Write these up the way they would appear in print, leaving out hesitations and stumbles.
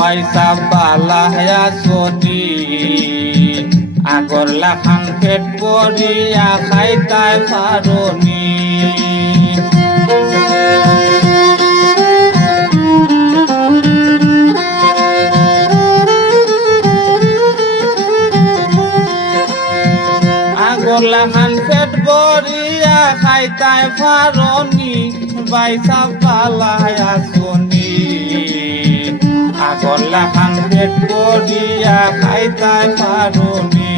বাইসা বালায়া সনি আগর লাখান পেট করিয়া খাইতাই পারনি আগর লাখান পেট করিয়া খাইতাই পারনি বাইসা বালায়া সনি আগর লাখান পেট করিয়া খাইতাই পারনি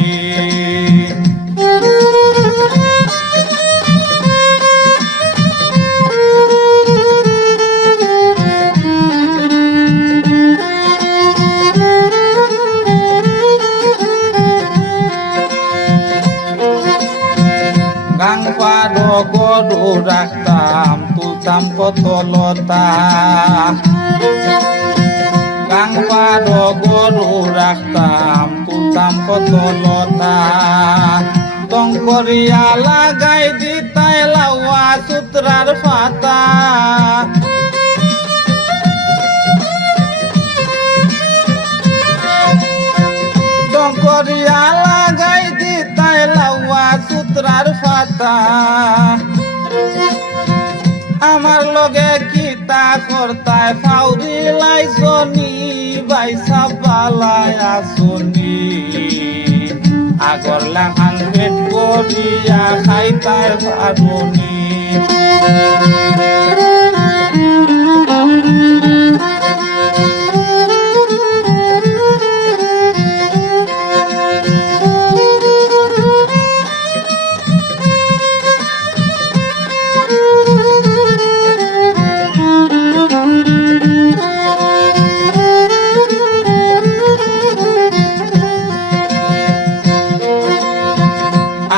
গাং পার গরু রাখতাম তুলতাম কত লতা গাং পার গরু রাখতাম তুলতাম কত লতা টং করিয়া লাগাই দিতাই লাউয়া সুতরার পাতা টং করিয়া লাগাই দিতাই লাউয়া সুতরার পাতা আমার লগে কিতা করতাই ফাউরি লাইছনি বাইসা বালায়া সনি আগর লাখান পেট করিয়া খাইতাই পারনি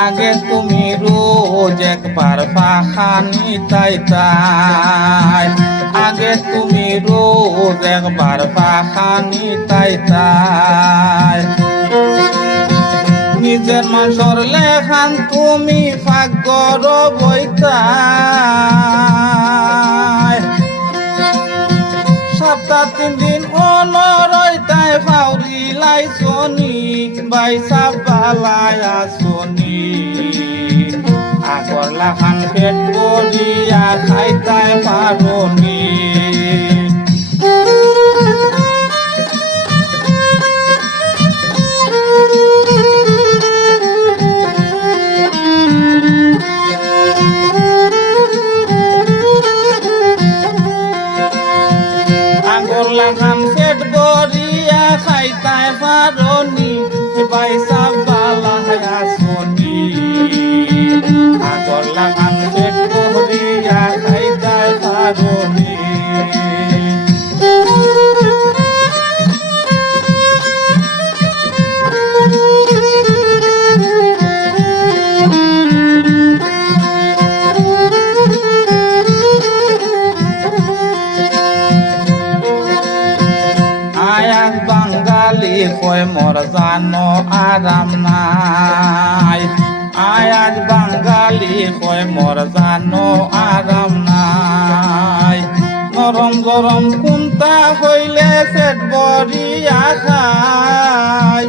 আগে তুমি রোজ একবার পাখানি তাইতাই আগে তুমি রোজ একবার পাখানি তাইতাই নিজের মাসর লেখান তুমি ফাগর বইতাই সপ্তাহ 3 দিন অনরইতাই ফাউরি লাইছনি বাইসা বালায়া সনি আগর লাখান পেট করিয়া খাইতাই পারনি আগর লাখান পেট করিয়া খাইতাই পারনি বাইসা বালায়া সনি আগর লাখান পেট করিয়া খাইতাই পারনি আয়াত বাঙালি কয় মোর জানো আরাম নাই আয়াত বাঙালি কয় মোর জানো আরাম নাই নরম গরম কুন্তা হইলে পেট ভরিয়া খায়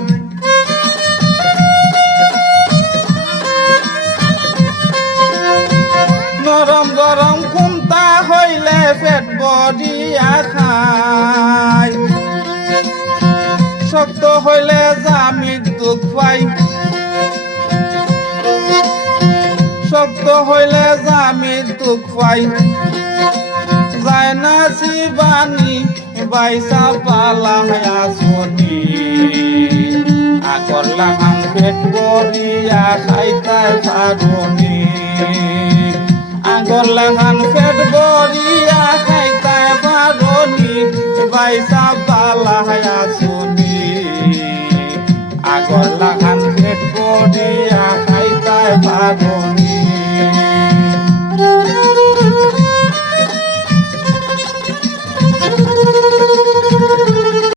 নরম গরম কুন্তা হইলে পেট ভরিয়া খায় শক্ত হইলে জামিক দুঃখ পাই শক্ত হইলে জামিক দুঃখ পাই যায় না শিবানী বাইসা বালায়া সনি আগর লাখান পেট করিয়া খাইতাই পারনি আগর লাখান পেট করিয়া খাইতাই পারনি বাইসা বালায়া সনি আগর লাখান